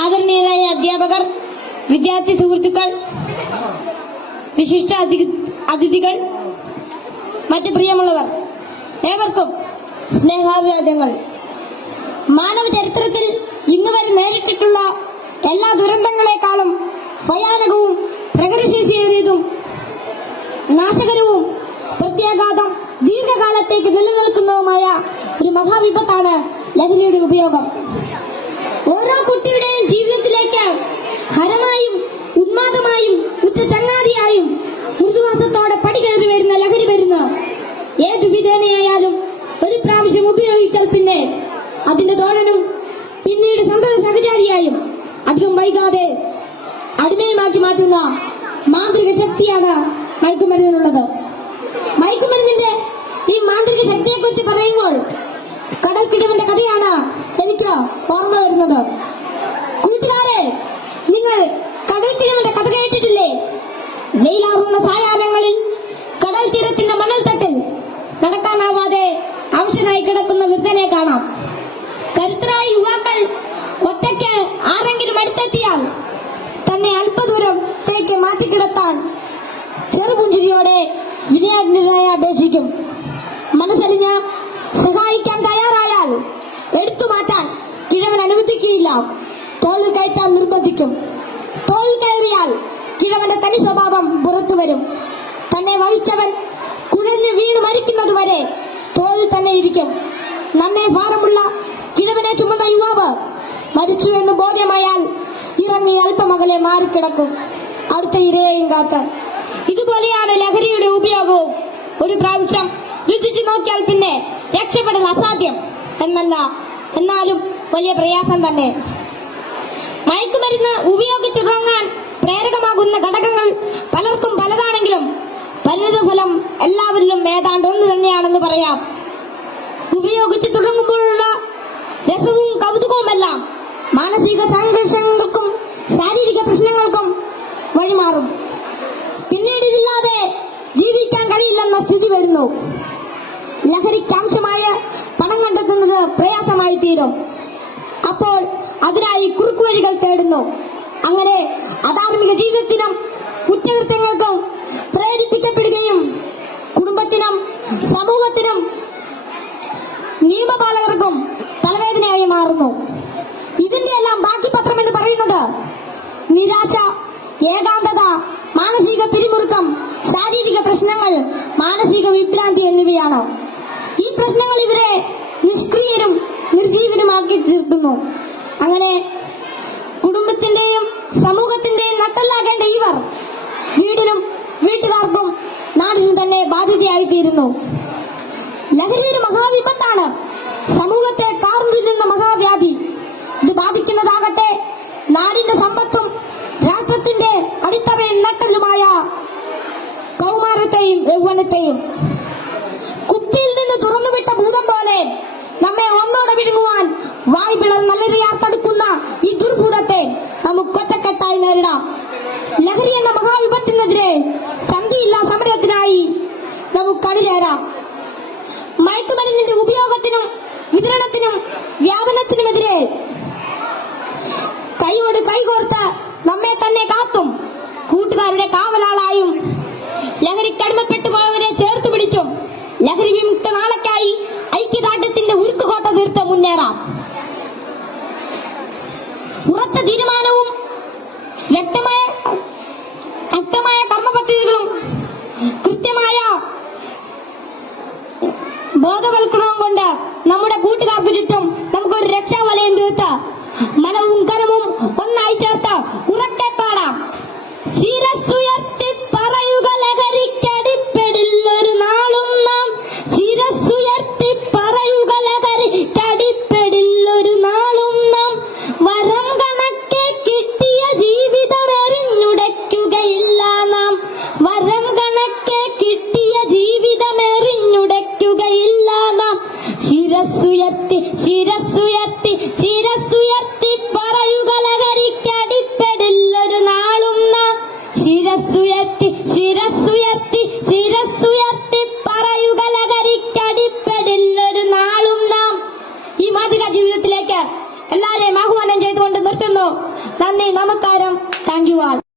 ആദരണീയരായ അധ്യാപകർ, വിദ്യാർത്ഥി സുഹൃത്തുക്കൾ, വിശിഷ്ട അതിഥികൾ, മറ്റ് പ്രിയമുള്ളവർ, ഏവർക്കും സ്നേഹാഭിവാദ്യങ്ങൾ. മാനവ ചരിത്രത്തിൽ ഇന്നുവരെ നേരിട്ടിട്ടുള്ള എല്ലാ ദുരന്തങ്ങളെക്കാളും ഭയാനകവും പ്രകൃതിശേഷിയേറിയതും നാശകരവും പ്രത്യാഘാതം ദീർഘകാലത്തേക്ക് നിലനിൽക്കുന്നതുമായ ഒരു മഹാവിപത്താണ് ലഹരിയുടെ ഉപയോഗം. ഓരോ കുട്ടിയുടെയും ജീവിതത്തിലേക്ക് ഹരമായും ഉന്മാദമായും ഉറ്റ ചങ്ങാതിയായും മൃദുവാസത്തോടെ പടികയറി വരുന്ന ലഹരി മരുന്ന് ഏതു വിധേനയായാലും ഒരു പ്രാവശ്യം ഉപയോഗിച്ചാൽ പിന്നെ അതിന്റെ തോഴനും പിന്നീട് സന്തത സഹചാരിയായും അധികം വൈകാതെ അടിമയുമാക്കി മാറ്റുന്ന മാന്ത്രിക ശക്തിയാണ് മയക്കുമരുന്നിനുള്ളത്. മയക്കുമരുന്നിന്റെ ഈ മാന്ത്രിക ശക്തിയെക്കുറിച്ച് പറയുമ്പോൾ കടൽക്കിടവന്റെ കഥയാണ് എനിക്ക് ഓർമ്മ വരുന്നത്. കൂട്ടുകാരെ, നിങ്ങൾ കടൽക്കിടവന്റെ കഥ കേട്ടിട്ടില്ലേ? വെയിലാറുന്ന സായാഹ്നങ്ങളിൽ കടൽ തീരത്തിന്റെ മണൽത്തട്ടിൽ നടക്കാനാവാതെ അവശനായി കിടക്കുന്ന വൃദ്ധനെ കാണാം. കരുത്തരായ യുവാക്കൾ ഒറ്റയ്ക്ക് ആരെങ്കിലും അടുത്തെത്തിയാൽ തന്നെ അല്പദൂരത്തേക്ക് മാറ്റിക്കിടത്താൻ ചെറുപുഞ്ചിരിയോടെ വിനയാജ്ഞരായി അപേക്ഷിക്കും. മനസ്സറിഞ്ഞ് സഹായിക്കാൻ തയ്യാറായാൽ എടുത്തു മാറ്റാൻ കിഴവൻ അനുവദിക്കുകയില്ല. തോളിൽ കയറ്റാൻ നിർബന്ധിക്കും. തോളിൽ കയറിയാൽ കിഴവന്റെ തനി സ്വഭാവം പുറത്തു വരും. തന്നെ വഹിച്ചവൻ കുഴഞ്ഞു വീണ് മരിക്കുന്നതുവരെ തോളിൽ തന്നെ ഇരിക്കും. നന്നേ ഭാരമുള്ള കിഴവനെ ചുമന്ന യുവാവ് മരിച്ചു എന്ന് ബോധ്യമായാൽ ഇറങ്ങി അല്പമകലെ മാറിക്കിടക്കും, അടുത്ത ഇരയെയും കാത്ത്. ഇതുപോലെയാണ് ലഹരിയുടെ ഉപയോഗവും. ഒരു പ്രാവശ്യം രുചിച്ചു നോക്കിയാൽ പിന്നെ രക്ഷപ്പെടൽ അസാധ്യം എന്നല്ല, എന്നാലും വലിയ പ്രയാസം തന്നെ. മയക്കുമരുന്ന് ഉപയോഗിച്ചിറങ്ങാൻ പ്രേരകമാകുന്ന ഘടകങ്ങൾ പലർക്കും പലതാണെങ്കിലും പരിണിതഫലം എല്ലാവരിലും ഏതാണ്ട് ഒന്ന് തന്നെയാണെന്ന് പറയാം. ഉപയോഗിച്ച് തുടങ്ങുമ്പോഴുള്ള രസവും കൗതുകവുമെല്ലാം മാനസിക സംഘർഷങ്ങൾക്കും ശാരീരിക പ്രശ്നങ്ങൾക്കും വഴിമാറും. പിന്നീട് ഇതില്ലാതെ ജീവിക്കാൻ കഴിയില്ലെന്ന സ്ഥിതി വരുന്നു. ലഹരിക്കാംശമായ പണം കണ്ടെത്തുന്നത് പ്രയാസമായി തീരും. അപ്പോൾ അതിനായി കുറുക്കുവഴികൾ തേടുന്നു. അങ്ങനെ അധാർമിക ജീവിതത്തിനും കുറ്റകൃത്യങ്ങൾക്കും പ്രേരിപ്പിക്കപ്പെടുകയും കുടുംബത്തിനും സമൂഹത്തിനും നിയമപാലകർക്കും തലവേദനയായി മാറുന്നു. ഇതിന്റെ എല്ലാം ബാക്കി പത്രം എന്ന് പറയുന്നത് നിരാശ, ഏകാന്തത, മാനസിക പിരിമുറുക്കം, ശാരീരിക പ്രശ്നങ്ങൾ, മാനസിക വിഭ്രാന്തി എന്നിവയാണ്. ഈ പ്രശ്നങ്ങൾ ഇവരെ നിഷ്ക്രിയരും നിർജീവനുമാക്കി തീർക്കുന്നു. അങ്ങനെ കുടുംബത്തിന്റെയും സമൂഹത്തിന്റെയും നട്ടല്ലാകേണ്ട ഇവർ വീടിനും വീട്ടുകാർക്കും നാടിനും തന്നെ ബാധ്യതയായി തീരുന്നു. ലഹരി ഒരു മഹാവിപത്താണ്, സമൂഹത്തെ കാർന്നു തിന്നുന്ന മഹാവ്യാധി. ഇത് ബാധിക്കുന്നതാകട്ടെ നാടിന്റെ സമ്പത്തും രാഷ്ട്രത്തിന്റെ അടിത്തറയും നട്ടലുമായ കൗമാരത്തെയും യൗവനത്തെയും. കുപ്പിയിൽ നിന്ന് തുറന്നുവിട്ട ഭൂതം പോലെ നമ്മെ ഒന്നോടെ വിഴുങ്ങുവാൻ വായ്പിളർ നല്ലറിയാർപ്പെടുക്കുന്ന ഈ ദുർഭൂതത്തെ നമുക്ക് ഒറ്റക്കെട്ടായി നേരിടാം. ലഹരി എന്ന മഹാവിപത്തിനെതിരെ സന്ധിയില്ലാ സമരത്തിനായി നമുക്ക് അണിചേരാം. മയക്കുമരുന്നിന്റെ ഉപയോഗത്തിനും വിതരണത്തിനും വ്യാപനത്തിനുമെതിരെ കൈയോട് കൈകോർത്ത് നമ്മെ തന്നെ കാത്തും കൂട്ടുകാരുടെ കാവലാളായും ലഹരിക്കടിമപ്പെട്ടു പോയവരെ ചേർത്ത് പിടിച്ചും ലഹരി വിമുക്ത നാളേക്കായി ഐക്യദാർഢ്യത്തിന്റെ ഉരുക്കുകോട്ട തീർത്ത് മുന്നേറാം. ഉറച്ച തീരുമാനവും വ്യക്തമായ കർമ്മപദ്ധതികളും കൃത്യമായ ബോധവൽക്കരണവും കൊണ്ട് നമ്മുടെ കൂട്ടുകാർക്ക് ചുറ്റും നമുക്കൊരു രക്ഷാവലയം തീർത്ത് മനവും കരവും ഒന്നായി ചേർത്ത് ഉറക്കെ പാടാം. ശിരസ്സുയർത്തി പറയുക ലഹരിക്കടിപ്പെടില്ലൊരു നാളും നാം. ശിരസ്സുയർത്തി പറയുക ലഹരിക്കടിപ്പെടില്ലൊരു നാളും നാം. വരം കണക്കെ കിട്ടിയ ജീവിതം എറിഞ്ഞുടയ്ക്കുകയില്ല നാം. വരം കണക്കെ കിട്ടിയ ജീവിതം എറിഞ്ഞുടയ്ക്കുകയില്ല നാം. ശിരസ്സുയർത്തി ശിരസ്സുയർത്തി ശിരസ് നന്ദി, നമസ്കാരം. Thank you all.